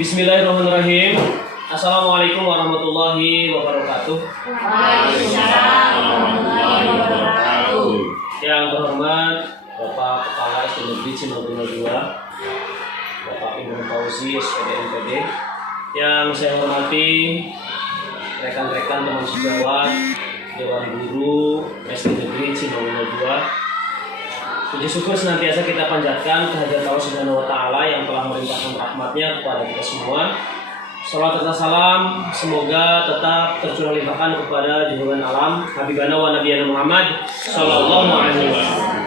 Bismillahirrahmanirrahim. Assalamualaikum warahmatullahi wabarakatuh. Waalaikumsalam warahmatullahi wabarakatuh. Yang terhormat Bapak Kepala SD Negeri Cimabunga 2, Bapak Imam Fauzi, SPD MPD. Yang saya hormati rekan-rekan teman sejawat Dewan Guru SD Negeri Cimabunga 2. Puji syukur senantiasa kita panjatkan kehadirat Allah Subhanahu wa Ta'ala yang telah melimpahkan rahmat-Nya kepada kita semua. Salawat serta salam semoga tetap tercurah limpahkan kepada junjungan alam Habibana wa Nabiyana Muhammad sallallahu alaihi wasallam.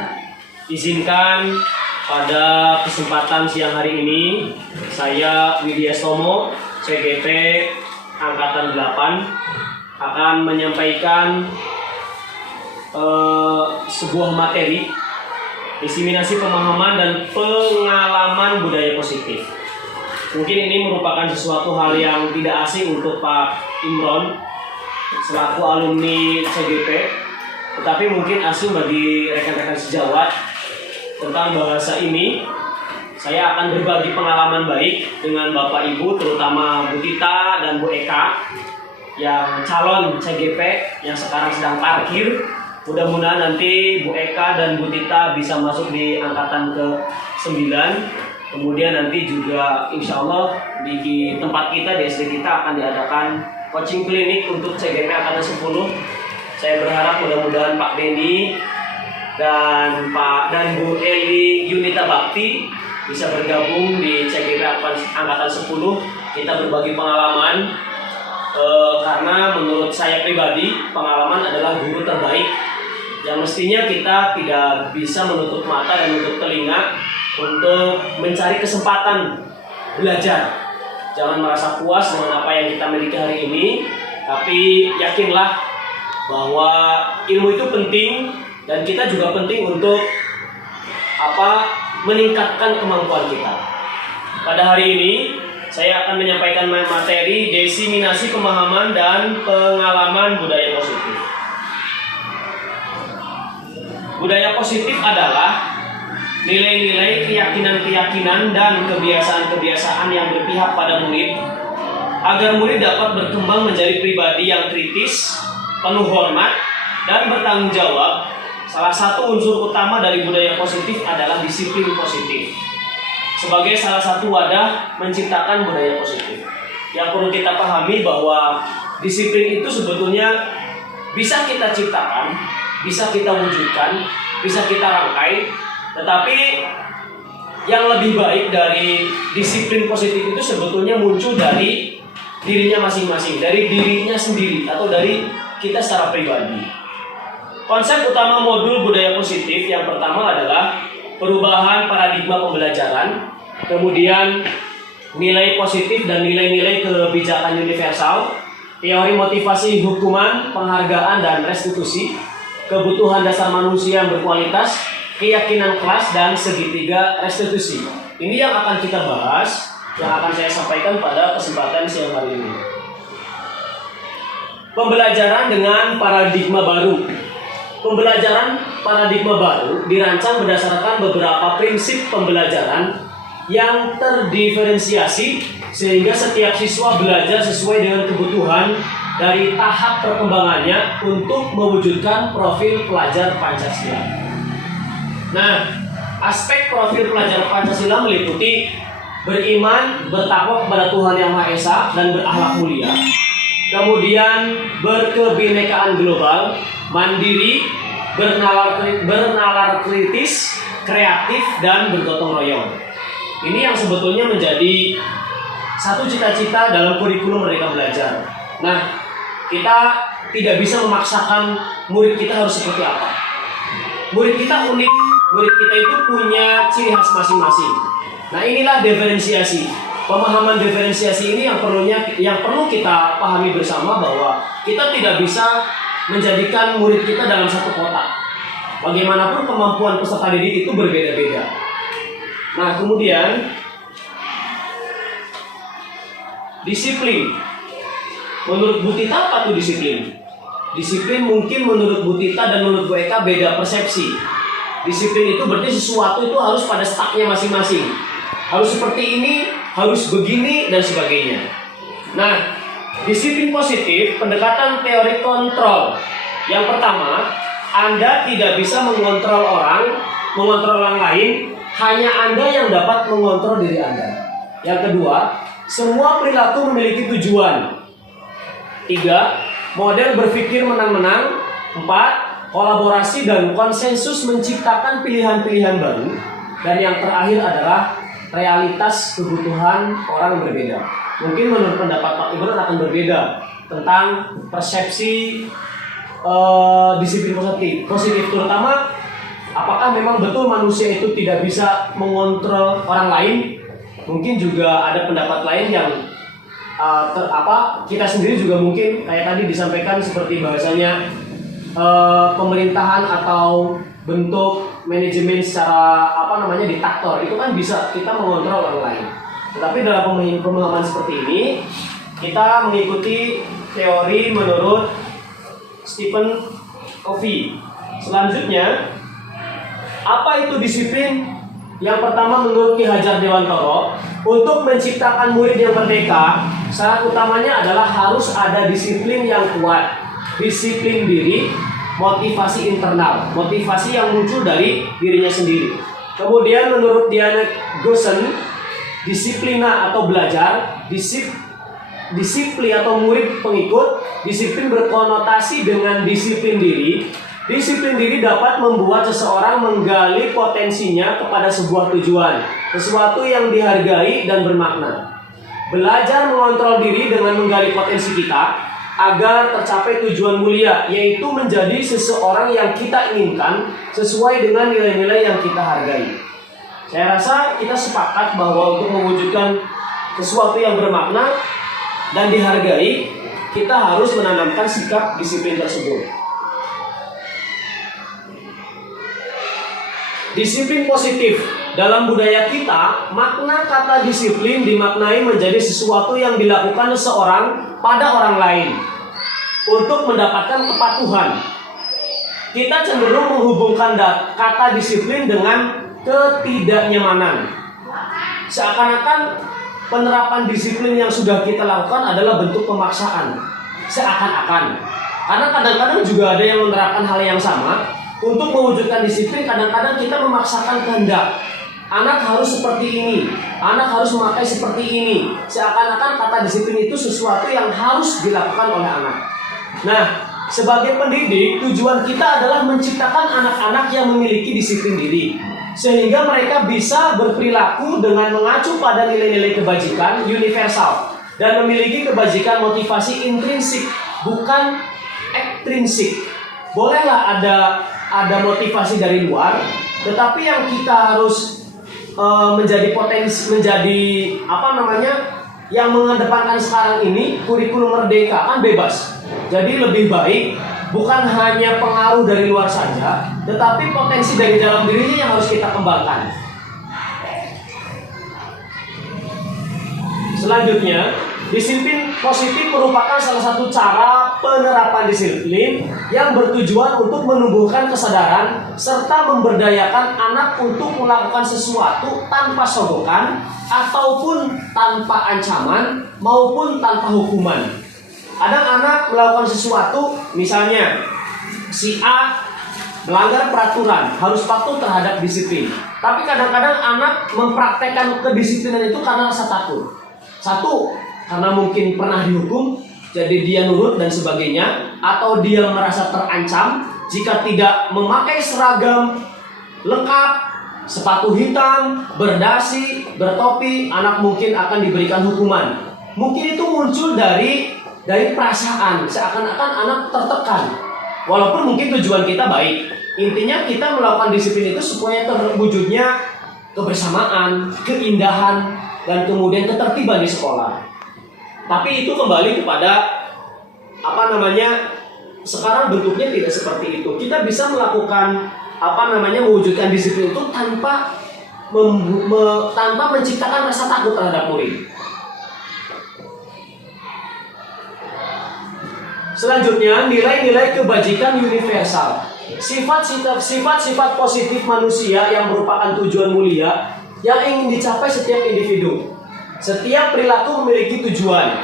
Izinkan pada kesempatan siang hari ini saya Widya Somo, CGP angkatan 8 akan menyampaikan sebuah materi diseminasi pemahaman dan pengalaman budaya positif. Mungkin ini merupakan sesuatu hal yang tidak asing untuk Pak Imron selaku alumni CGP, tetapi mungkin asing bagi rekan-rekan sejawat. Tentang bahasa ini, saya akan berbagi pengalaman baik dengan Bapak Ibu, terutama Bu Tita dan Bu Eka yang calon CGP yang sekarang sedang parkir. Mudah-mudahan nanti Bu Eka dan Bu Tita bisa masuk di angkatan ke-9. Kemudian nanti juga insya Allah di tempat kita, di SD kita akan diadakan coaching klinik untuk CGP angkatan 10. Saya berharap mudah-mudahan Pak Beni dan Bu Eli Yunita Bakti bisa bergabung di CGP angkatan 10. Kita berbagi pengalaman karena menurut saya pribadi pengalaman adalah guru terbaik yang mestinya kita tidak bisa menutup mata dan menutup telinga untuk mencari kesempatan belajar. Jangan merasa puas dengan apa yang kita miliki hari ini, tapi yakinlah bahwa ilmu itu penting dan kita juga penting untuk meningkatkan kemampuan kita. Pada hari ini saya akan menyampaikan materi diseminasi pemahaman dan pengalaman budaya positif. Budaya positif adalah nilai-nilai, keyakinan-keyakinan, dan kebiasaan-kebiasaan yang berpihak pada murid agar murid dapat berkembang menjadi pribadi yang kritis, penuh hormat, dan bertanggung jawab. Salah satu unsur utama dari budaya positif adalah disiplin positif sebagai salah satu wadah menciptakan budaya positif. Yang perlu kita pahami bahwa disiplin itu sebetulnya bisa kita ciptakan, bisa kita wujudkan, bisa kita rangkai, tetapi yang lebih baik dari disiplin positif itu sebetulnya muncul dari dirinya masing-masing, dari dirinya sendiri atau dari kita secara pribadi. Konsep utama modul budaya positif yang pertama adalah perubahan paradigma pembelajaran, kemudian nilai positif dan nilai-nilai kebijakan universal, teori motivasi hukuman, penghargaan dan restitusi, kebutuhan dasar manusia yang berkualitas, keyakinan kelas, dan segitiga restitusi. Ini yang akan kita bahas, yang akan saya sampaikan pada kesempatan siang hari ini. Pembelajaran dengan paradigma baru. Pembelajaran paradigma baru dirancang berdasarkan beberapa prinsip pembelajaran yang terdiferensiasi sehingga setiap siswa belajar sesuai dengan kebutuhan dari tahap perkembangannya untuk mewujudkan profil pelajar Pancasila. Nah, aspek profil pelajar Pancasila meliputi beriman, bertakwa kepada Tuhan Yang Maha Esa dan berakhlak mulia, kemudian berkebinekaan global, mandiri, bernalar kritis, kreatif, dan bergotong royong. Ini yang sebetulnya menjadi satu cita-cita dalam kurikulum Merdeka Belajar. Nah, kita tidak bisa memaksakan murid kita harus seperti apa. murid kita unik, murid kita itu punya ciri khas masing-masing. Nah, inilah diferensiasi. Pemahaman diferensiasi ini yang perlu kita pahami bersama, bahwa kita tidak bisa menjadikan murid kita dalam satu kotak. Bagaimanapun kemampuan peserta didik itu berbeda-beda. Nah, kemudian disiplin. Menurut Bu Tita apa itu disiplin? Disiplin mungkin menurut Bu Tita dan menurut Bu Eka beda persepsi. Disiplin itu berarti sesuatu itu harus pada stepnya masing-masing. Harus seperti ini, harus begini, dan sebagainya. Nah, disiplin positif, pendekatan teori kontrol. Yang pertama, Anda tidak bisa mengontrol orang lain, hanya Anda yang dapat mengontrol diri Anda. Yang kedua, semua perilaku memiliki tujuan. 3. Model berpikir menang-menang. 4. Kolaborasi dan konsensus menciptakan pilihan-pilihan baru. Dan yang terakhir adalah realitas kebutuhan orang berbeda. Mungkin menurut pendapat Pak Ibrahim akan berbeda tentang persepsi disiplin positif, terutama apakah memang betul manusia itu tidak bisa mengontrol orang lain. Mungkin juga ada pendapat lain yang kita sendiri juga mungkin kayak tadi disampaikan, seperti bahasanya pemerintahan atau bentuk manajemen secara diktator, itu kan bisa kita mengontrol orang lain. Tetapi dalam pemahaman seperti ini, kita mengikuti teori menurut Stephen Covey. Selanjutnya, apa itu disiplin? Yang pertama menurut Ki Hajar Dewantoro, untuk menciptakan murid yang merdeka, syarat utamanya adalah harus ada disiplin yang kuat. Disiplin diri, motivasi internal, motivasi yang muncul dari dirinya sendiri. Kemudian menurut Diana Gosen, disiplina atau belajar, disiplin atau murid pengikut, disiplin berkonotasi dengan disiplin diri. Disiplin diri dapat membuat seseorang menggali potensinya kepada sebuah tujuan, sesuatu yang dihargai dan bermakna. Belajar mengontrol diri dengan menggali potensi kita agar tercapai tujuan mulia, yaitu menjadi seseorang yang kita inginkan sesuai dengan nilai-nilai yang kita hargai. Saya rasa kita sepakat bahwa untuk mewujudkan sesuatu yang bermakna dan dihargai, kita harus menanamkan sikap disiplin tersebut. Disiplin positif. Dalam budaya kita, makna kata disiplin dimaknai menjadi sesuatu yang dilakukan seseorang pada orang lain untuk mendapatkan kepatuhan. Kita cenderung menghubungkan kata disiplin dengan ketidaknyamanan. Seakan-akan penerapan disiplin yang sudah kita lakukan adalah bentuk pemaksaan. Seakan-akan. Karena kadang-kadang juga ada yang menerapkan hal yang sama. Untuk mewujudkan disiplin, kadang-kadang kita memaksakan kehendak. Anak harus seperti ini, anak harus memakai seperti ini. Seakan-akan kata disiplin itu sesuatu yang harus dilakukan oleh anak. Nah, sebagai pendidik, tujuan kita adalah menciptakan anak-anak yang memiliki disiplin diri, sehingga mereka bisa berperilaku dengan mengacu pada nilai-nilai kebajikan universal dan memiliki kebajikan motivasi intrinsik, bukan ekstrinsik. Bolehlah ada motivasi dari luar, tetapi yang kita harus yang mengedepankan sekarang ini kurikulum merdeka kan bebas. Jadi lebih baik bukan hanya pengaruh dari luar saja, tetapi potensi dari dalam dirinya yang harus kita kembangkan. Selanjutnya, disiplin positif merupakan salah satu cara penerapan disiplin yang bertujuan untuk menumbuhkan kesadaran serta memberdayakan anak untuk melakukan sesuatu tanpa sogokan ataupun tanpa ancaman maupun tanpa hukuman. Kadang anak melakukan sesuatu, misalnya si A melanggar peraturan, harus patuh terhadap disiplin. Tapi kadang-kadang anak mempraktekkan kedisiplinan itu karena rasa takut. Satu, karena mungkin pernah dihukum, jadi dia nurut dan sebagainya, atau dia merasa terancam jika tidak memakai seragam lengkap, sepatu hitam, berdasi, bertopi, anak mungkin akan diberikan hukuman. Mungkin itu muncul dari perasaan, seakan-akan anak tertekan. Walaupun mungkin tujuan kita baik, intinya kita melakukan disiplin itu supaya terwujudnya kebersamaan, keindahan, dan kemudian ketertiban di sekolah. Tapi itu kembali kepada sekarang bentuknya tidak seperti itu. Kita bisa melakukan mewujudkan disiplin itu tanpa menciptakan rasa takut terhadap murid. Selanjutnya, nilai-nilai kebajikan universal. Sifat-sifat positif manusia yang merupakan tujuan mulia yang ingin dicapai setiap individu. Setiap perilaku memiliki tujuan.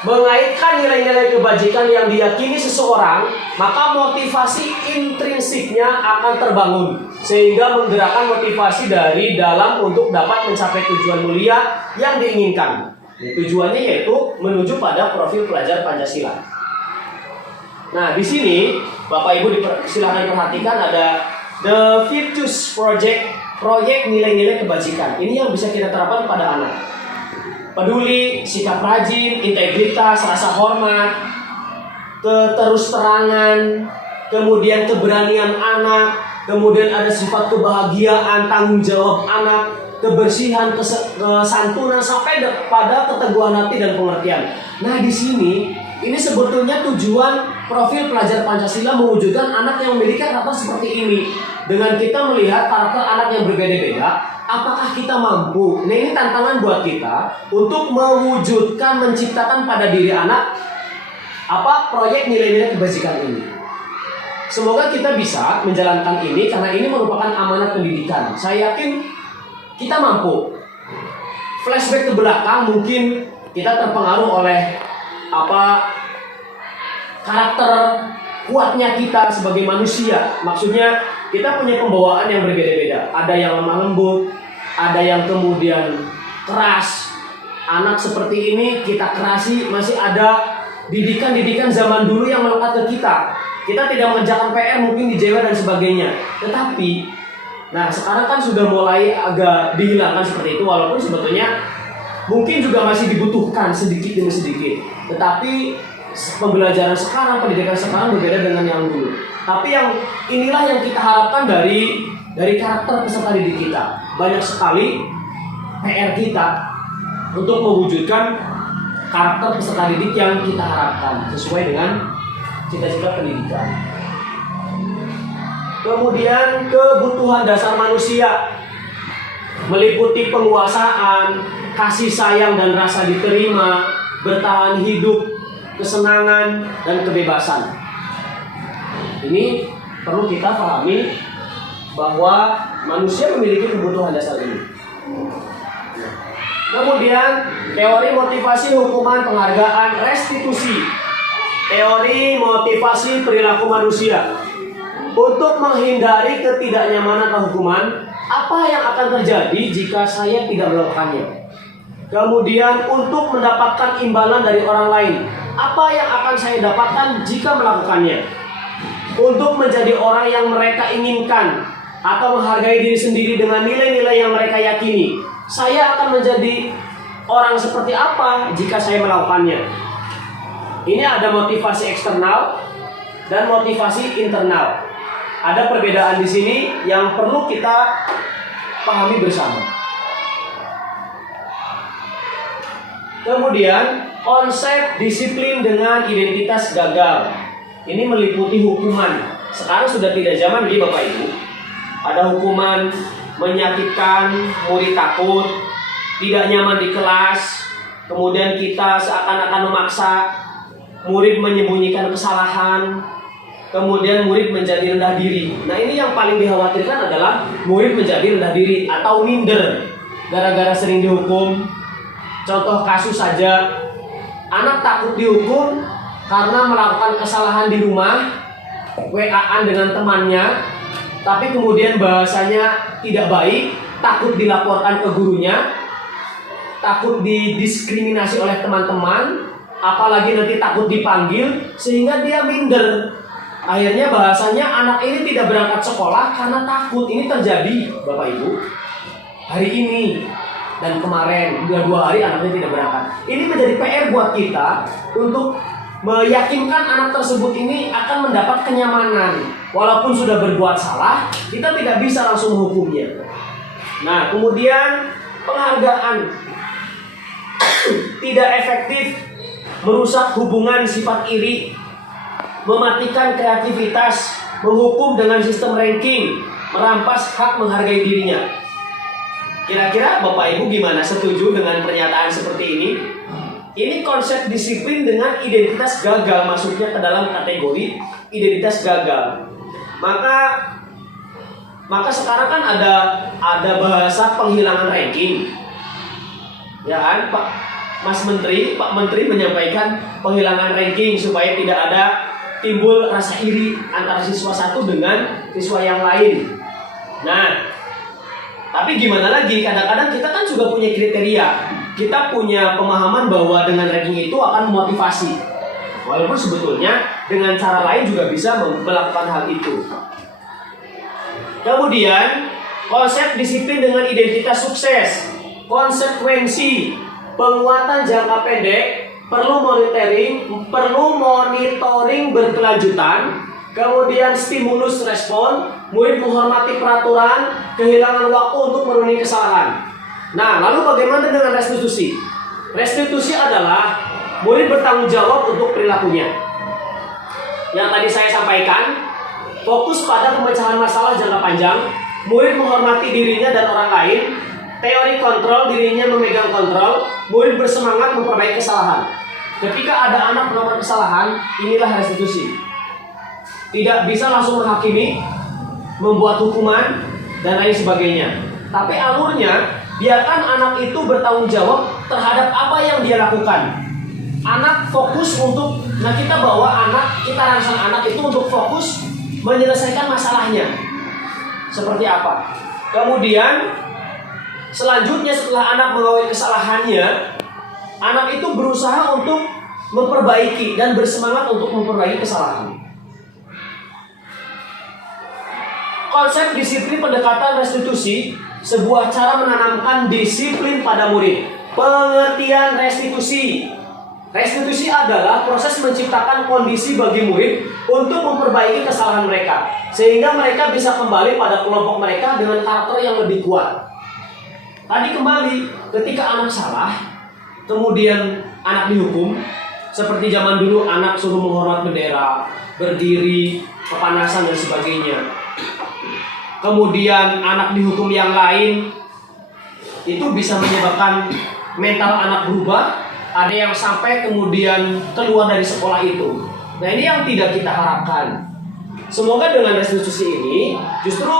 Mengaitkan nilai-nilai kebajikan yang diyakini seseorang, maka motivasi intrinsiknya akan terbangun sehingga menggerakkan motivasi dari dalam untuk dapat mencapai tujuan mulia yang diinginkan. Tujuannya yaitu menuju pada profil pelajar Pancasila. Nah, di sini Bapak Ibu silakan perhatikan ada The Virtues Project, proyek nilai-nilai kebajikan. Ini yang bisa kita terapkan pada anak. Peduli, sikap rajin, integritas, rasa hormat, keterus-terangan, kemudian keberanian anak, kemudian ada sifat kebahagiaan, tanggung jawab anak, kebersihan, kesantunan, sampai pada keteguhan hati dan pengertian. Nah, di sini ini sebetulnya tujuan profil pelajar Pancasila mewujudkan anak yang memiliki karakter seperti ini. Dengan kita melihat karakter anak yang berbeda-beda, apakah kita mampu? Nah, ini tantangan buat kita untuk mewujudkan, menciptakan pada diri anak proyek nilai-nilai kebajikan ini. Semoga kita bisa menjalankan ini karena ini merupakan amanat pendidikan. Saya yakin kita mampu. Flashback ke belakang, mungkin kita terpengaruh oleh karakter kuatnya kita sebagai manusia. Maksudnya kita punya pembawaan yang berbeda-beda. Ada yang lemah lembut, ada yang kemudian keras. Anak seperti ini kita kerasi. Masih ada didikan-didikan zaman dulu yang melekat ke kita. Kita tidak mengerjakan PR mungkin dijewer dan sebagainya. Tetapi sekarang kan sudah mulai agak dihilangkan seperti itu. Walaupun sebetulnya mungkin juga masih dibutuhkan sedikit demi sedikit. Tetapi pembelajaran sekarang, pendidikan sekarang berbeda dengan yang dulu. Tapi inilah yang kita harapkan dari karakter peserta didik kita. Banyak sekali PR kita untuk mewujudkan karakter peserta didik yang kita harapkan sesuai dengan cita-cita pendidikan. Kemudian kebutuhan dasar manusia meliputi penguasaan, kasih sayang dan rasa diterima, bertahan hidup, kesenangan, dan kebebasan. Ini perlu kita pahami bahwa manusia memiliki kebutuhan dasar ini. Kemudian teori motivasi, hukuman, penghargaan, restitusi. Teori motivasi perilaku manusia. Untuk menghindari ketidaknyamanan atau hukuman, apa yang akan terjadi jika saya tidak melakukannya? Kemudian untuk mendapatkan imbalan dari orang lain, apa yang akan saya dapatkan jika melakukannya? Untuk menjadi orang yang mereka inginkan atau menghargai diri sendiri dengan nilai-nilai yang mereka yakini, saya akan menjadi orang seperti apa jika saya melakukannya? Ini ada motivasi eksternal dan motivasi internal. Ada perbedaan di sini yang perlu kita pahami bersama. Kemudian konsep disiplin dengan identitas gagal. Ini meliputi hukuman. Sekarang sudah tidak zaman lagi Bapak Ibu. Ada hukuman menyakitkan, murid takut, tidak nyaman di kelas, kemudian kita seakan-akan memaksa murid menyembunyikan kesalahan, kemudian murid menjadi rendah diri. Nah, ini yang paling dikhawatirkan adalah murid menjadi rendah diri atau minder gara-gara sering dihukum. Contoh kasus saja, anak takut dihukum karena melakukan kesalahan di rumah, WA-an dengan temannya, tapi kemudian bahasanya tidak baik, takut dilaporkan ke gurunya, takut didiskriminasi oleh teman-teman, apalagi nanti takut dipanggil, sehingga dia minder. Akhirnya bahasanya anak ini tidak berangkat sekolah karena takut. Ini terjadi Bapak Ibu hari ini dan kemarin, 2 hari anaknya tidak berangkat. Ini menjadi PR buat kita untuk meyakinkan anak tersebut ini akan mendapat kenyamanan. Walaupun sudah berbuat salah, kita tidak bisa langsung menghukumnya. Nah, kemudian penghargaan tidak efektif, merusak hubungan sifat iri, mematikan kreativitas, menghukum dengan sistem ranking, merampas hak menghargai dirinya. Kira-kira Bapak Ibu gimana, setuju dengan pernyataan seperti ini? Ini konsep disiplin dengan identitas gagal, masuknya ke dalam kategori identitas gagal. Maka sekarang kan ada bahasa penghilangan ranking. Ya kan, Pak Menteri menyampaikan penghilangan ranking supaya tidak ada timbul rasa iri antara siswa satu dengan siswa yang lain. Nah, tapi gimana lagi, kadang-kadang kita kan juga punya kriteria. Kita punya pemahaman bahwa dengan ranking itu akan memotivasi. Walaupun sebetulnya dengan cara lain juga bisa melakukan hal itu. Kemudian, konsep disiplin dengan identitas sukses, konsekuensi, penguatan jangka pendek, perlu monitoring berkelanjutan, kemudian stimulus respon, murid menghormati peraturan, kehilangan waktu untuk memenuhi kesalahan. Nah, lalu bagaimana dengan restitusi? Restitusi adalah murid bertanggung jawab untuk perilakunya. Yang tadi saya sampaikan, fokus pada pemecahan masalah jangka panjang, murid menghormati dirinya dan orang lain, teori kontrol, dirinya memegang kontrol, murid bersemangat memperbaiki kesalahan. Ketika ada anak melakukan kesalahan, inilah restitusi. Tidak bisa langsung menghakimi, membuat hukuman, dan lain sebagainya. Tapi alurnya, biarkan anak itu bertanggung jawab terhadap apa yang dia lakukan. Anak fokus untuk, kita rangsang anak itu untuk fokus menyelesaikan masalahnya. Seperti apa? Kemudian, selanjutnya setelah anak mengakui kesalahannya, anak itu berusaha untuk memperbaiki dan bersemangat untuk memperbaiki kesalahan. Konsep disiplin pendekatan restitusi, sebuah cara menanamkan disiplin pada murid. Pengertian restitusi. Restitusi adalah proses menciptakan kondisi bagi murid untuk memperbaiki kesalahan mereka, sehingga mereka bisa kembali pada kelompok mereka dengan karakter yang lebih kuat. Tadi kembali, ketika anak salah, kemudian anak dihukum, seperti zaman dulu anak suruh menghormat bendera, berdiri, kepanasan dan sebagainya. Kemudian anak dihukum yang lain, itu bisa menyebabkan mental anak berubah. Ada yang sampai kemudian keluar dari sekolah itu. Nah, ini yang tidak kita harapkan. Semoga dengan restitusi ini justru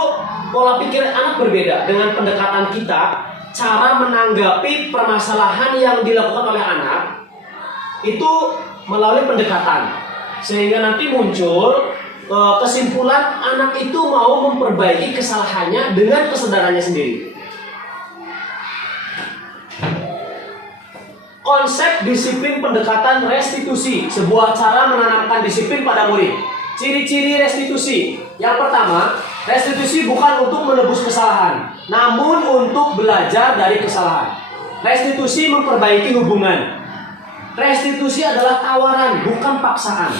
pola pikir anak berbeda dengan pendekatan kita, cara menanggapi permasalahan yang dilakukan oleh anak itu melalui pendekatan, sehingga nanti muncul kesimpulan anak itu mau memperbaiki kesalahannya dengan kesadarannya sendiri. Konsep disiplin pendekatan restitusi, sebuah cara menanamkan disiplin pada murid. Ciri-ciri restitusi. Yang pertama, restitusi bukan untuk menebus kesalahan, namun untuk belajar dari kesalahan. Restitusi memperbaiki hubungan. Restitusi adalah tawaran, bukan paksaan.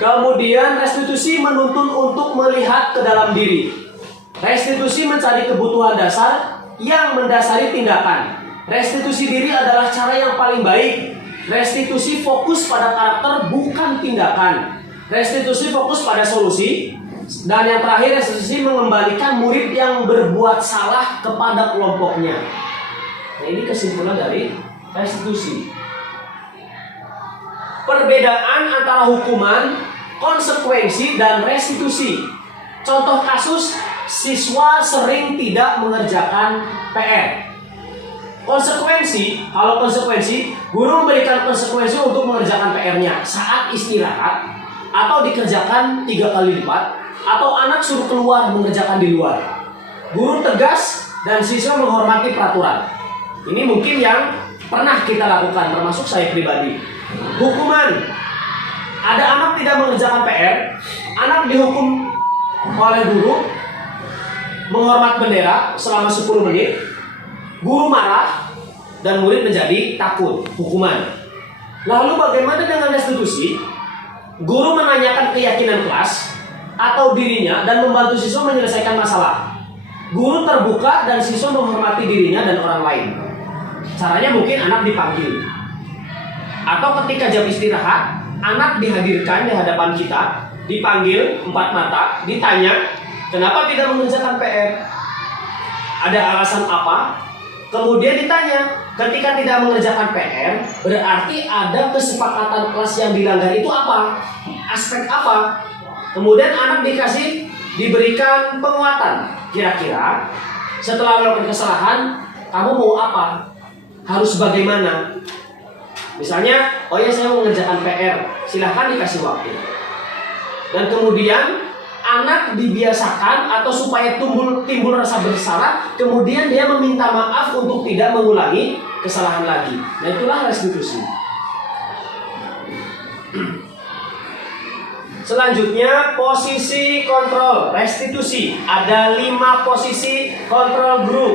Kemudian restitusi menuntun untuk melihat ke dalam diri. Restitusi mencari kebutuhan dasar yang mendasari tindakan. Restitusi diri adalah cara yang paling baik. Restitusi fokus pada karakter, bukan tindakan. Restitusi fokus pada solusi. Dan yang terakhir, restitusi mengembalikan murid yang berbuat salah kepada kelompoknya. Nah, ini kesimpulan dari restitusi. Perbedaan antara hukuman, konsekuensi, dan restitusi. Contoh kasus, siswa sering tidak mengerjakan PR. Kalau konsekuensi, guru memberikan konsekuensi untuk mengerjakan PR-nya saat istirahat, atau dikerjakan 3 kali lipat, atau anak suruh keluar mengerjakan di luar. Guru tegas dan siswa menghormati peraturan. Ini mungkin yang pernah kita lakukan, termasuk saya pribadi. Hukuman. Ada anak tidak mengerjakan PR, anak dihukum oleh guru menghormat bendera selama 10 menit. Guru marah dan murid menjadi takut. Hukuman. Lalu bagaimana dengan restitusi? Guru menanyakan keyakinan kelas atau dirinya dan membantu siswa menyelesaikan masalah. Guru terbuka dan siswa menghormati dirinya dan orang lain. Caranya mungkin anak dipanggil. Atau ketika jam istirahat, anak dihadirkan di hadapan kita, dipanggil 4 mata, ditanya, kenapa tidak mengerjakan PR? Ada alasan apa? Kemudian ditanya, ketika tidak mengerjakan PR, berarti ada kesepakatan kelas yang dilanggar itu apa? Aspek apa? Kemudian anak diberikan penguatan. Kira-kira setelah melakukan kesalahan, kamu mau apa? Harus bagaimana? Misalnya, oh ya saya mau mengerjakan PR, silahkan dikasih waktu. Dan kemudian anak dibiasakan atau supaya timbul rasa bersalah, kemudian dia meminta maaf untuk tidak mengulangi kesalahan lagi. Nah itulah restitusi. Selanjutnya posisi kontrol restitusi. Ada 5 posisi kontrol guru.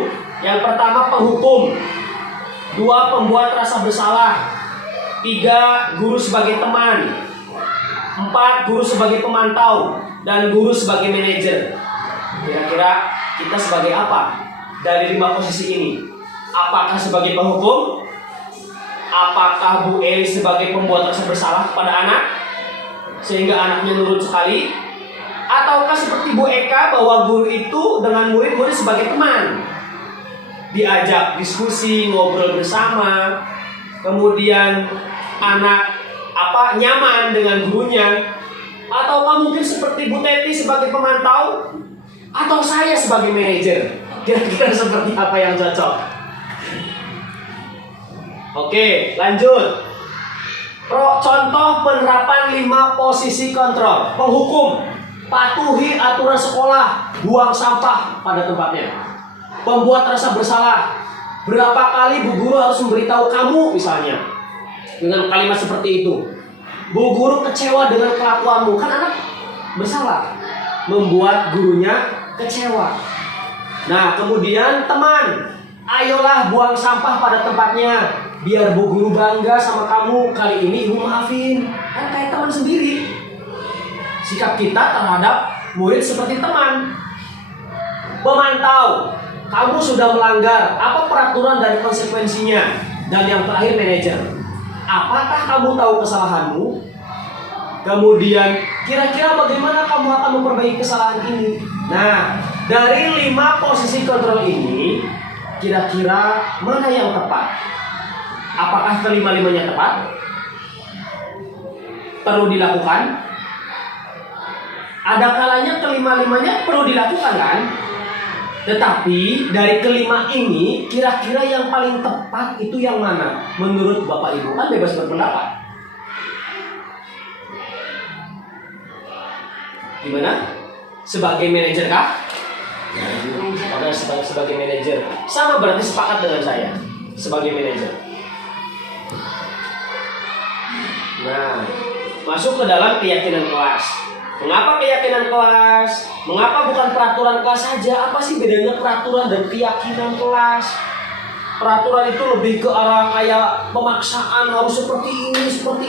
Yang pertama penghukum, 2 pembuat rasa bersalah, 3 guru sebagai teman, 4 guru sebagai pemantau, dan guru sebagai manajer. Kira-kira kita sebagai apa dari 5 posisi ini? Apakah sebagai penghukum? Apakah Bu Eli sebagai pembuat rasa bersalah kepada anak sehingga anaknya nurut sekali? Ataukah seperti Bu Eka bahwa guru itu dengan murid-murid sebagai teman, diajak diskusi, ngobrol bersama, kemudian anak nyaman dengan gurunya? Ataukah mungkin seperti Bu Teti sebagai pemantau, atau saya sebagai manajer? Kira-kira seperti apa yang cocok? Oke, lanjut. Contoh penerapan 5 posisi kontrol. Penghukum, patuhi aturan sekolah, buang sampah pada tempatnya. Pembuat rasa bersalah, berapa kali Bu Guru harus memberitahu kamu misalnya, dengan kalimat seperti itu. Bu Guru kecewa dengan kelakuanmu, kan anak bersalah, membuat gurunya kecewa. Nah kemudian teman, ayolah buang sampah pada tempatnya, biar Bu Guru bangga sama kamu, kali ini Ibu maafin. Kan kayak teman sendiri. Sikap kita terhadap murid seperti teman. Pemantau, kamu sudah melanggar, apa peraturan dan konsekuensinya? Dan yang terakhir manajer, apakah kamu tahu kesalahanmu? Kemudian kira-kira bagaimana kamu akan memperbaiki kesalahan ini? Nah, dari 5 posisi kontrol ini, kira-kira mana yang tepat? Apakah kelima-limanya tepat? Perlu dilakukan? Ada kalanya kelima-limanya perlu dilakukan kan? Tetapi dari kelima ini, kira-kira yang paling tepat itu yang mana? Menurut Bapak Ibu, kan bebas berpendapat. Gimana? Sebagai manajer kah? Oke, sebagai manajer. Sama berarti sepakat dengan saya. Sebagai manajer. Nah, masuk ke dalam keyakinan kelas. Mengapa keyakinan kelas? Mengapa bukan peraturan kelas saja? Apa sih bedanya peraturan dan keyakinan kelas? Peraturan itu lebih ke arah kayak pemaksaan, harus seperti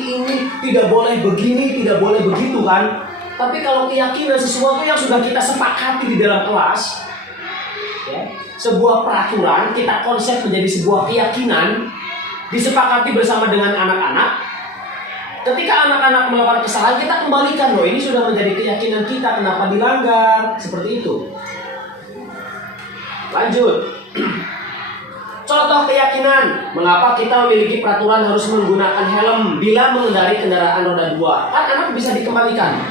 ini, tidak boleh begini, tidak boleh begitu kan? Tapi kalau keyakinan sesuatu yang sudah kita sepakati di dalam kelas, ya, sebuah peraturan kita konsep menjadi sebuah keyakinan, disepakati bersama dengan anak-anak. Ketika anak-anak melakukan kesalahan, kita kembalikan, loh ini sudah menjadi keyakinan kita, kenapa dilanggar? Seperti itu. Lanjut. Contoh keyakinan, mengapa kita memiliki peraturan harus menggunakan helm bila mengendarai kendaraan roda 2? Kan anak bisa dikembalikan.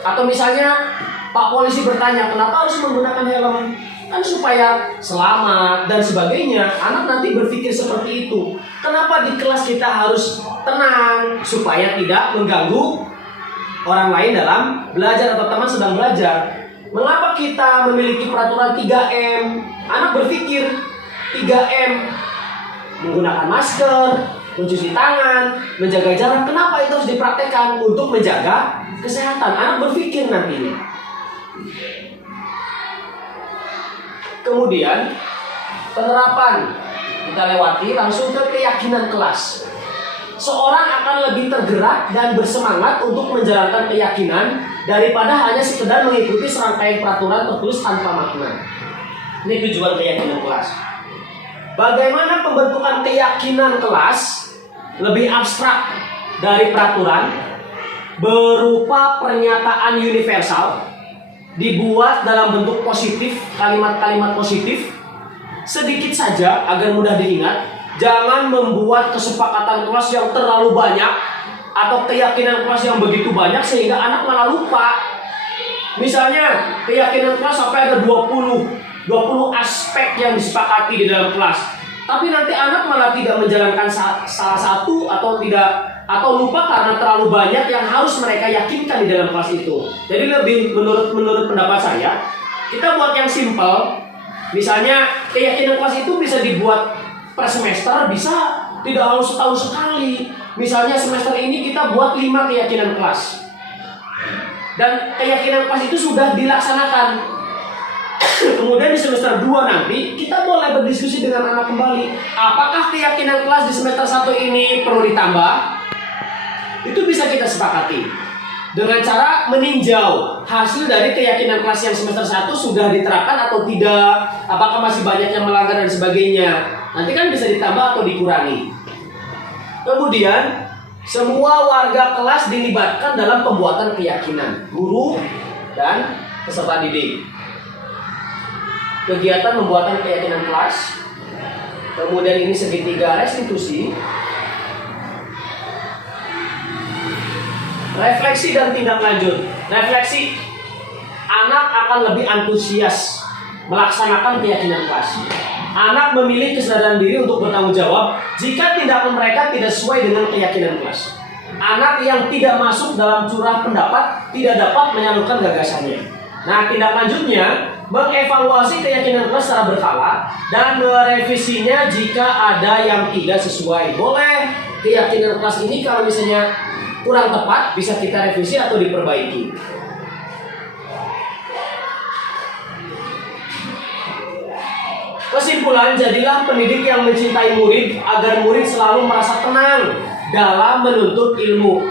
Atau misalnya Pak polisi bertanya, kenapa harus menggunakan helm? Kan supaya selamat dan sebagainya. Anak nanti berpikir seperti itu. Kenapa di kelas kita harus tenang supaya tidak mengganggu orang lain dalam belajar atau teman sedang belajar? Mengapa kita memiliki peraturan 3M? Anak berpikir 3M, menggunakan masker, mencuci tangan, menjaga jarak. Kenapa itu harus dipraktekkan? Untuk menjaga kesehatan. Anak berpikir nantinya. Kemudian penerapan, kita lewati langsung ke keyakinan kelas. seorang akan lebih tergerak dan bersemangat untuk menjalankan keyakinan daripada hanya sekedar mengikuti serangkaian peraturan tertulis tanpa makna. Ini tujuan keyakinan kelas. Bagaimana pembentukan keyakinan kelas lebih abstrak dari peraturan, berupa pernyataan universal, dibuat dalam bentuk positif, kalimat-kalimat positif, sedikit saja agar mudah diingat. Jangan membuat kesepakatan kelas yang terlalu banyak atau keyakinan kelas yang begitu banyak sehingga anak malah lupa. Misalnya keyakinan kelas sampai ada 20 aspek yang disepakati di dalam kelas. Tapi nanti anak malah tidak menjalankan salah satu atau lupa karena terlalu banyak yang harus mereka yakinkan di dalam kelas itu. Jadi lebih menurut pendapat saya, kita buat yang simple. Misalnya keyakinan kelas itu bisa dibuat per semester, bisa tidak harus setahun sekali. Misalnya semester ini kita buat 5 keyakinan kelas. Dan keyakinan kelas itu sudah dilaksanakan. Kemudian di semester 2 nanti kita boleh berdiskusi dengan anak kembali. Apakah keyakinan kelas di semester 1 ini perlu ditambah? Itu bisa kita sepakati dengan cara meninjau hasil dari keyakinan kelas yang semester 1 sudah diterapkan atau tidak, apakah masih banyak yang melanggar dan sebagainya. Nanti kan bisa ditambah atau dikurangi. Kemudian semua warga kelas dilibatkan dalam pembuatan keyakinan, guru dan peserta didik. Kegiatan pembuatan keyakinan kelas. Kemudian ini segitiga restitusi. Refleksi dan tindak lanjut. Refleksi, anak akan lebih antusias melaksanakan keyakinan kelas. Anak memilih kesadaran diri untuk bertanggung jawab jika tindakan mereka tidak sesuai dengan keyakinan kelas. Anak yang tidak masuk dalam curah pendapat tidak dapat menyalurkan gagasannya. Nah, tindak lanjutnya mengevaluasi keyakinan kelas secara berkala dan merevisinya jika ada yang tidak sesuai. Boleh keyakinan kelas ini kalau misalnya kurang tepat bisa kita revisi atau diperbaiki. Kesimpulan, jadilah pendidik yang mencintai murid agar murid selalu merasa tenang dalam menuntut ilmu.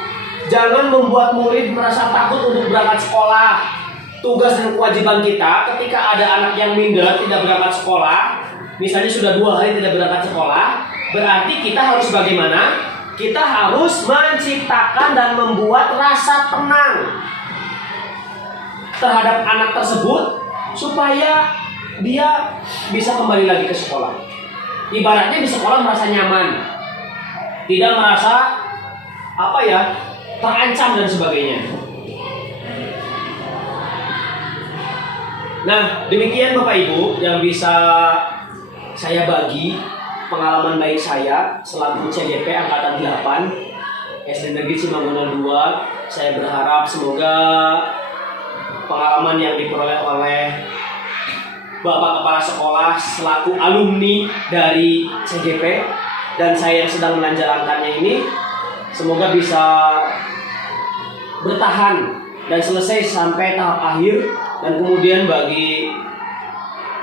Jangan membuat murid merasa takut untuk berangkat sekolah. Tugas dan kewajiban kita ketika ada anak yang minder tidak berangkat sekolah, misalnya sudah 2 hari tidak berangkat sekolah, berarti kita harus bagaimana? Kita harus menciptakan dan membuat rasa tenang terhadap anak tersebut supaya dia bisa kembali lagi ke sekolah. Ibaratnya di sekolah merasa nyaman, tidak merasa terancam dan sebagainya. Nah, demikian Bapak Ibu yang bisa saya bagi pengalaman baik saya selaku CGP Angkatan 8 SD Negeri Cimangguna 2. Saya berharap semoga pengalaman yang diperoleh oleh Bapak Kepala Sekolah selaku alumni dari CGP dan saya yang sedang menjalankannya ini semoga bisa bertahan dan selesai sampai tahap akhir. Dan kemudian bagi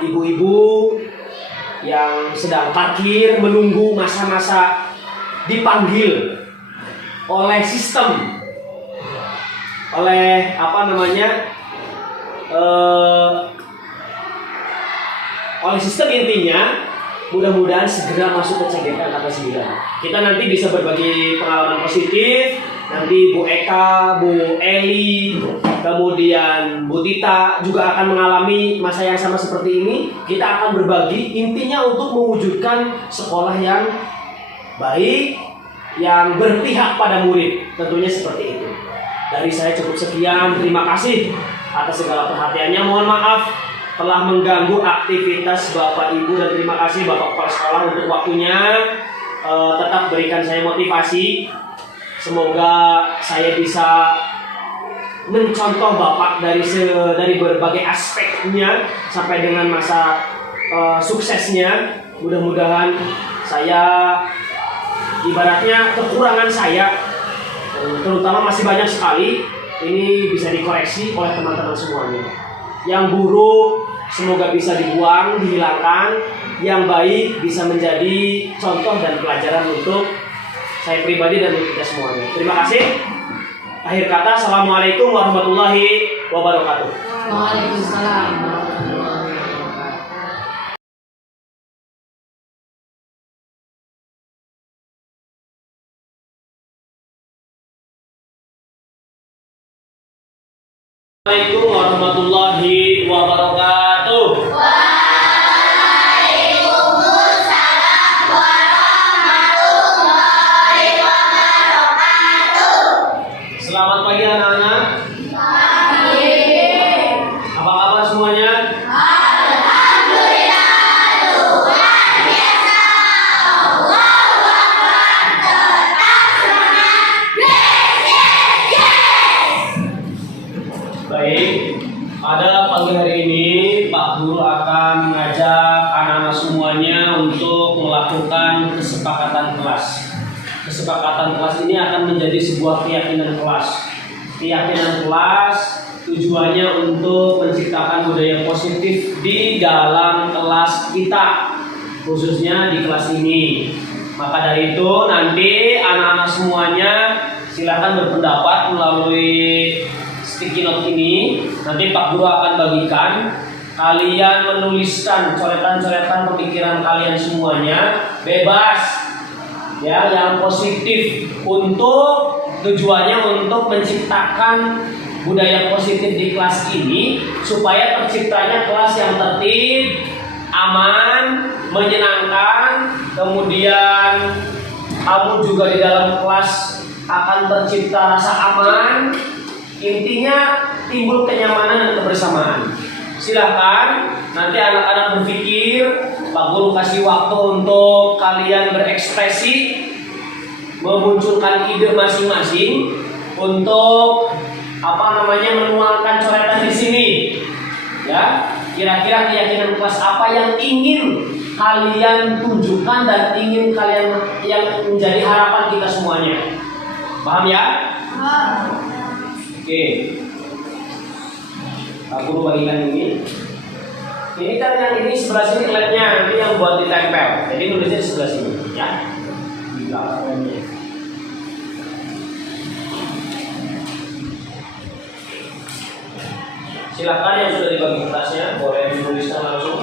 ibu-ibu yang sedang parkir menunggu masa-masa dipanggil oleh sistem, oleh oleh sistem intinya, mudah-mudahan segera masuk ke CGP Angkatan 9. Kita nanti bisa berbagi pengalaman positif. Nanti Bu Eka, Bu Eli, kemudian Bu Tita juga akan mengalami masa yang sama seperti ini. Kita akan berbagi intinya untuk mewujudkan sekolah yang baik, yang berpihak pada murid. Tentunya seperti itu. Dari saya cukup sekian. Terima kasih atas segala perhatiannya. Mohon maaf telah mengganggu aktivitas Bapak Ibu dan terima kasih Bapak Kepala Sekolah untuk waktunya. Tetap berikan saya motivasi. Semoga saya bisa mencontoh Bapak dari berbagai aspeknya sampai dengan masa suksesnya. Mudah-mudahan saya ibaratnya kekurangan saya terutama masih banyak sekali, ini bisa dikoreksi oleh teman-teman semuanya. Yang buruk semoga bisa dibuang, dihilangkan. Yang baik bisa menjadi contoh dan pelajaran untuk saya pribadi dan kita semuanya. Terima kasih. Akhir kata, assalamualaikum warahmatullahi wabarakatuh. Waalaikumsalam warahmatullahi wabarakatuh. Assalamualaikum warahmatullahi wabarakatuh. Waalaikumsalam warahmatullahi wabarakatuh. Selamat pagi anak-anak. Apa kabar semuanya? Alhamdulillah luar biasa. Allahu Akbar. Tetap semangat. Yes, yes, yes. Baik, pada pagi hari ini Pak Guru akan mengajak anak-anak semuanya untuk melakukan kesepakatan kelas. Kesepakatan kelas ini akan menjadi sebuah keyakinan kelas. Keyakinan kelas tujuannya untuk menciptakan budaya positif di dalam kelas kita, khususnya di kelas ini. Maka dari itu nanti anak-anak semuanya silakan berpendapat melalui sticky note ini. Nanti Pak Guru akan bagikan. Kalian menuliskan coretan-coretan pemikiran kalian semuanya, bebas ya, yang positif, untuk tujuannya untuk menciptakan budaya positif di kelas ini supaya terciptanya kelas yang tertib, aman, menyenangkan. Kemudian kamu juga di dalam kelas akan tercipta rasa aman. Intinya timbul kenyamanan dan kebersamaan. Silahkan nanti anak-anak berpikir, Pak Guru kasih waktu untuk kalian berekspresi, memunculkan ide masing-masing untuk menuangkan coretan di sini. Ya, kira-kira keyakinan kelas apa yang ingin kalian tunjukkan dan ingin kalian yang menjadi harapan kita semuanya. Paham ya? Oke. Pak Guru bagikan ini. Ini kan yang ini sebelah sini labnya, nanti yang buat ditempel. Jadi nulisnya di sebelah sini, ya. Di belakangnya. Silakan yang sudah dibagi kertasnya, boleh dituliskan langsung.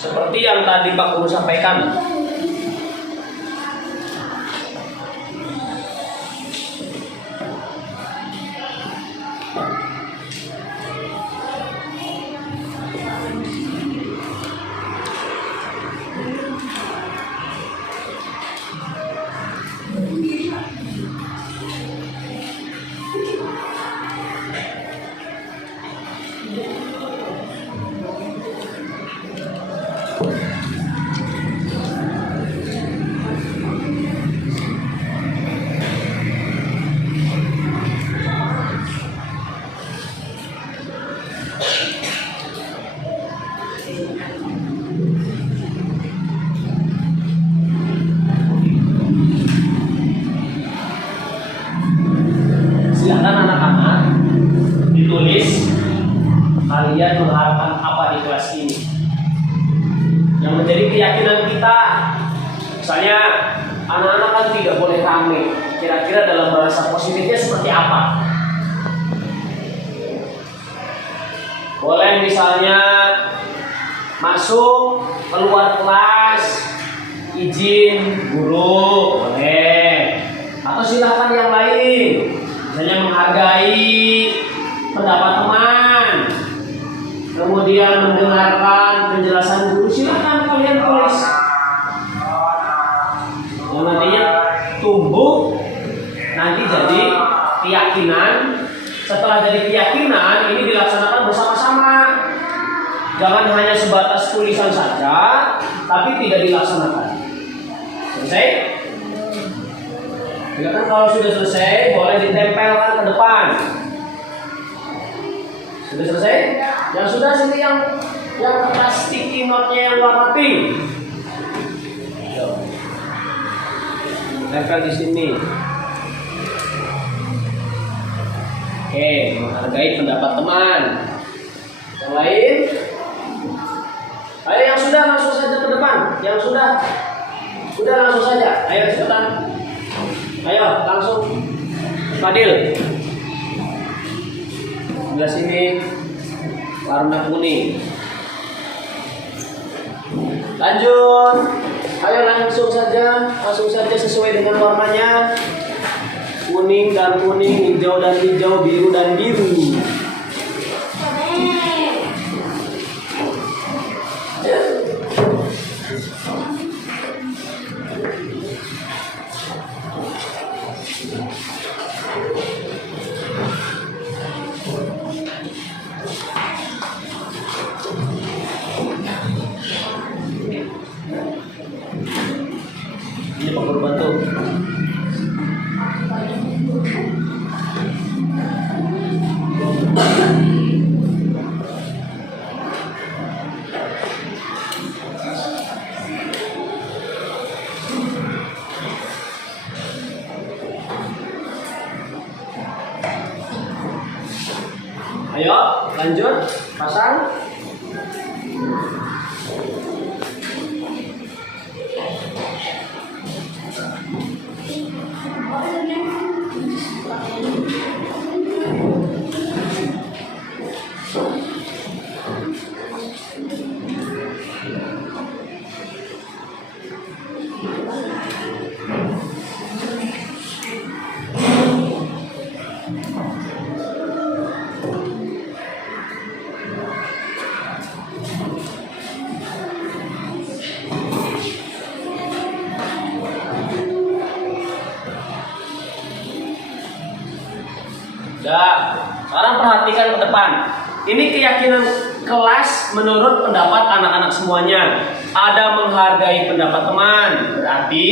Seperti yang tadi Pak Guru sampaikan, silakan anak-anak ditulis kalian mengharapkan apa di kelas ini yang menjadi keyakinan kita. Misalnya anak-anak kan tidak boleh rame, kira-kira dalam bahasa positifnya seperti apa? Boleh misalnya masuk keluar kelas izin guru, boleh. Atau silakan yang lain, misalnya menghargai pendapat teman, kemudian mendengarkan penjelasan guru. Silakan kalian tulis yang nantinya tumbuh nanti jadi keyakinan. Setelah jadi keyakinan, ini dilaksanakan bersama-sama. Jangan hanya sebatas tulisan saja, tapi tidak dilaksanakan. Selesai? Silakan kalau sudah selesai, boleh ditempelkan ke depan. Sudah selesai? Yang sudah sini yang kertas sticky note-nya yang warna pink. Tempel di sini. Oke, menghargai pendapat teman. Yang lain? Ayo yang sudah langsung saja ke depan. Yang sudah langsung saja. Ayo cepetan. Ayo langsung. Fadil. Sebelah sini warna kuning. Lanjut. Ayo langsung saja sesuai dengan warnanya. Kuning dan kuning, hijau dan hijau, biru dan biru. Ini Pak Guru bantu. Ayo, lanjut, pasang. Udah, sekarang perhatikan ke depan. Ini keyakinan kelas menurut pendapat anak-anak semuanya. Ada menghargai pendapat teman. Berarti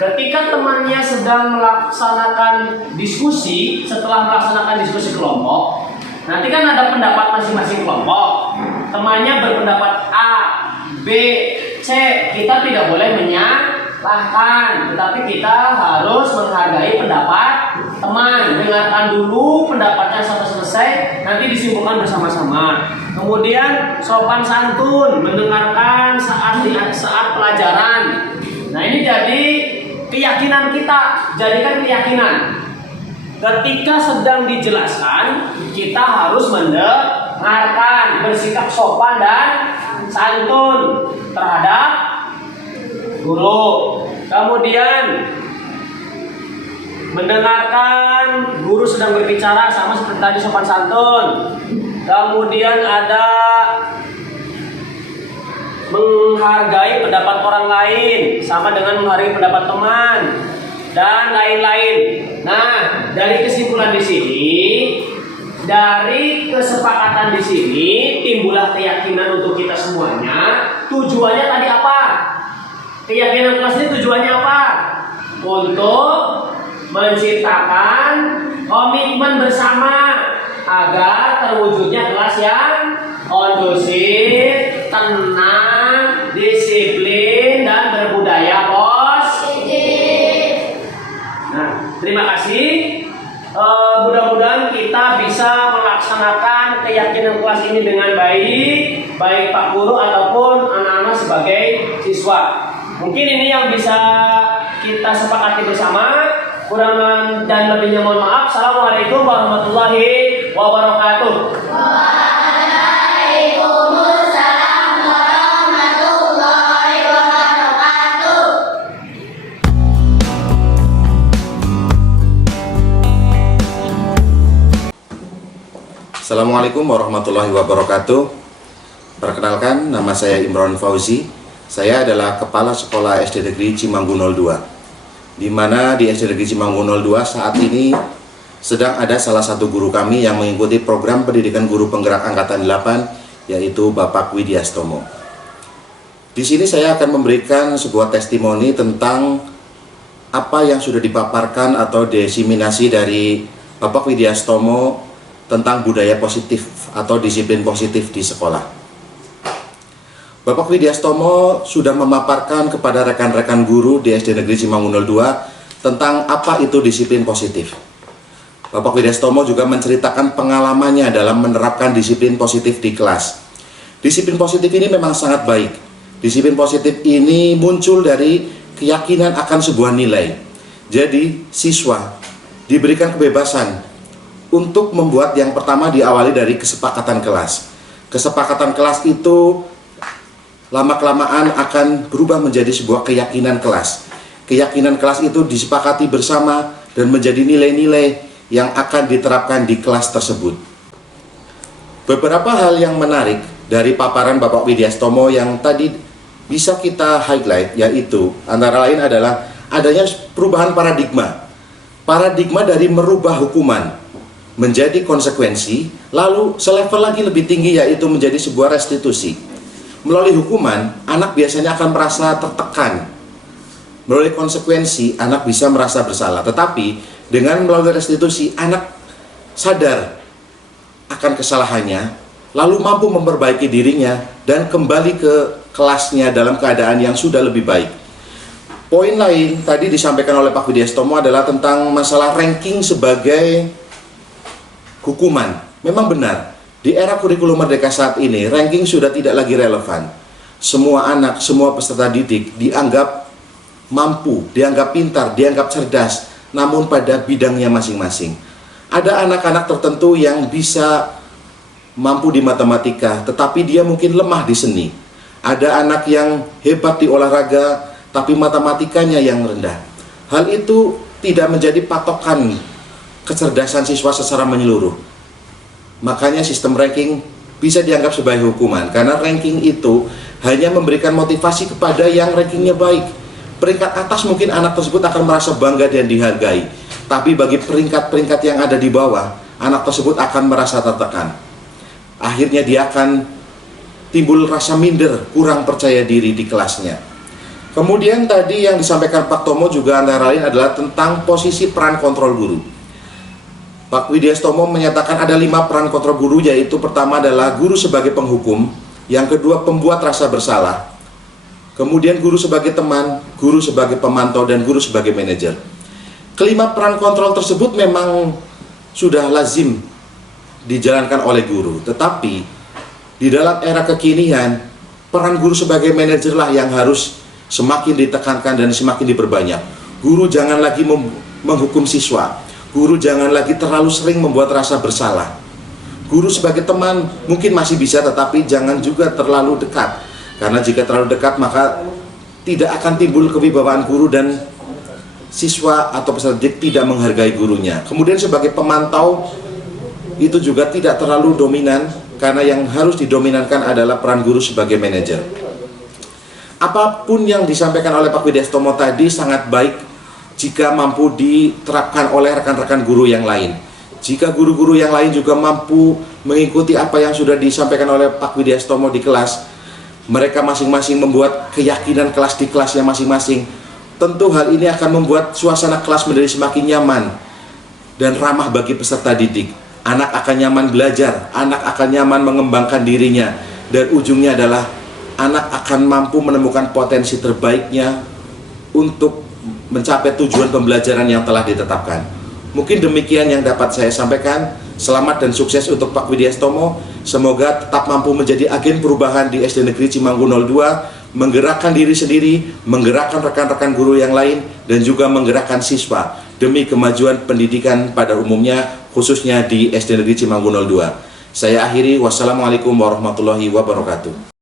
ketika temannya sedang melaksanakan diskusi, setelah melaksanakan diskusi kelompok, nanti kan ada pendapat masing-masing kelompok. Temannya berpendapat A, B, C. Kita tidak boleh menyalahkan, tetapi kita harus menghargai pendapat teman. Dengarkan dulu pendapatnya sampai selesai, nanti disimpulkan bersama-sama. Kemudian sopan santun, mendengarkan saat pelajaran. Nah, ini jadi keyakinan kita, jadikan keyakinan. Ketika sedang dijelaskan, kita harus mendengarkan, bersikap sopan dan santun terhadap guru. Kemudian mendengarkan guru sedang berbicara, sama seperti tadi sopan santun. Kemudian ada menghargai pendapat orang lain, sama dengan menghargai pendapat teman dan lain-lain. Nah, dari kesimpulan di sini, dari kesepakatan di sini, timbullah keyakinan untuk kita semuanya. Tujuannya tadi apa? Keyakinan kelas ini tujuannya apa? Untuk menciptakan komitmen bersama agar terwujudnya kelas yang kondusif, tenang, disiplin, dan berbudaya positif. Nah, terima kasih. Mudah-mudahan kita bisa melaksanakan keyakinan kelas ini dengan baik Pak Guru ataupun anak-anak sebagai siswa. Mungkin ini yang bisa kita sepakati bersama. Kurang dan lebihnya mohon maaf. Assalamualaikum warahmatullahi wabarakatuh. Waalaikumsalam warahmatullahi wabarakatuh. Assalamualaikum warahmatullahi wabarakatuh. Perkenalkan, nama saya Imron Fauzi. Saya adalah Kepala Sekolah SD Negeri Cimanggu 02. Di mana di SD Negeri Cimanggu 02 saat ini sedang ada salah satu guru kami yang mengikuti program pendidikan guru penggerak angkatan 8, yaitu Bapak Widyastomo. Di sini saya akan memberikan sebuah testimoni tentang apa yang sudah dipaparkan atau diseminasi dari Bapak Widyastomo tentang budaya positif atau disiplin positif di sekolah. Bapak Widyastomo sudah memaparkan kepada rekan-rekan guru di SD Negeri Cimanggu 02 tentang apa itu disiplin positif. Bapak Widyastomo juga menceritakan pengalamannya dalam menerapkan disiplin positif di kelas. Disiplin positif ini memang sangat baik. Disiplin positif ini muncul dari keyakinan akan sebuah nilai. Jadi, siswa diberikan kebebasan untuk membuat yang pertama diawali dari kesepakatan kelas. Kesepakatan kelas itu lama-kelamaan akan berubah menjadi sebuah keyakinan kelas. Keyakinan kelas itu disepakati bersama dan menjadi nilai-nilai yang akan diterapkan di kelas tersebut. Beberapa hal yang menarik dari paparan Bapak Widyastomo yang tadi bisa kita highlight, yaitu antara lain adalah adanya perubahan paradigma. Paradigma dari merubah hukuman menjadi konsekuensi, lalu selevel lagi lebih tinggi, yaitu menjadi sebuah restitusi. Melalui hukuman, anak biasanya akan merasa tertekan. Melalui konsekuensi, anak bisa merasa bersalah. Tetapi dengan melalui restitusi, anak sadar akan kesalahannya, lalu mampu memperbaiki dirinya dan kembali ke kelasnya dalam keadaan yang sudah lebih baik. Poin lain tadi disampaikan oleh Pak Widyastomo adalah tentang masalah ranking sebagai hukuman. Memang benar, di era kurikulum merdeka saat ini, ranking sudah tidak lagi relevan. Semua anak, semua peserta didik dianggap mampu, dianggap pintar, dianggap cerdas, namun pada bidangnya masing-masing. Ada anak-anak tertentu yang bisa mampu di matematika, tetapi dia mungkin lemah di seni. Ada anak yang hebat di olahraga, tapi matematikanya yang rendah. Hal itu tidak menjadi patokan kecerdasan siswa secara menyeluruh. Makanya sistem ranking bisa dianggap sebagai hukuman, karena ranking itu hanya memberikan motivasi kepada yang rankingnya baik. Peringkat atas mungkin anak tersebut akan merasa bangga dan dihargai, tapi bagi peringkat-peringkat yang ada di bawah, anak tersebut akan merasa tertekan. Akhirnya dia akan timbul rasa minder, kurang percaya diri di kelasnya. Kemudian tadi yang disampaikan Pak Tomo juga antara lain adalah tentang posisi peran kontrol guru. Pak Widyastomo menyatakan ada 5 peran kontrol guru, yaitu pertama adalah guru sebagai penghukum, yang kedua pembuat rasa bersalah, kemudian guru sebagai teman, guru sebagai pemantau, dan guru sebagai manajer. Kelima peran kontrol tersebut memang sudah lazim dijalankan oleh guru, tetapi di dalam era kekinian, peran guru sebagai manajer lah yang harus semakin ditekankan dan semakin diperbanyak. Guru jangan lagi menghukum siswa. Guru jangan lagi terlalu sering membuat rasa bersalah. Guru sebagai teman mungkin masih bisa, tetapi jangan juga terlalu dekat. Karena jika terlalu dekat, maka tidak akan timbul kewibawaan guru dan siswa atau peserta didik tidak menghargai gurunya. Kemudian sebagai pemantau, itu juga tidak terlalu dominan, karena yang harus didominankan adalah peran guru sebagai manajer. Apapun yang disampaikan oleh Pak Widyastomo tadi sangat baik jika mampu diterapkan oleh rekan-rekan guru yang lain. Jika guru-guru yang lain juga mampu mengikuti apa yang sudah disampaikan oleh Pak Widyastomo di kelas, mereka masing-masing membuat keyakinan kelas di kelasnya masing-masing, tentu hal ini akan membuat suasana kelas menjadi semakin nyaman dan ramah bagi peserta didik. Anak akan nyaman belajar, anak akan nyaman mengembangkan dirinya, dan ujungnya adalah anak akan mampu menemukan potensi terbaiknya untuk mencapai tujuan pembelajaran yang telah ditetapkan. Mungkin demikian yang dapat saya sampaikan. Selamat dan sukses untuk Pak Widyastomo. Semoga tetap mampu menjadi agen perubahan di SD Negeri Cimanggu 02, menggerakkan diri sendiri, menggerakkan rekan-rekan guru yang lain, dan juga menggerakkan siswa demi kemajuan pendidikan pada umumnya, khususnya di SD Negeri Cimanggu 02. Saya akhiri, wassalamualaikum warahmatullahi wabarakatuh.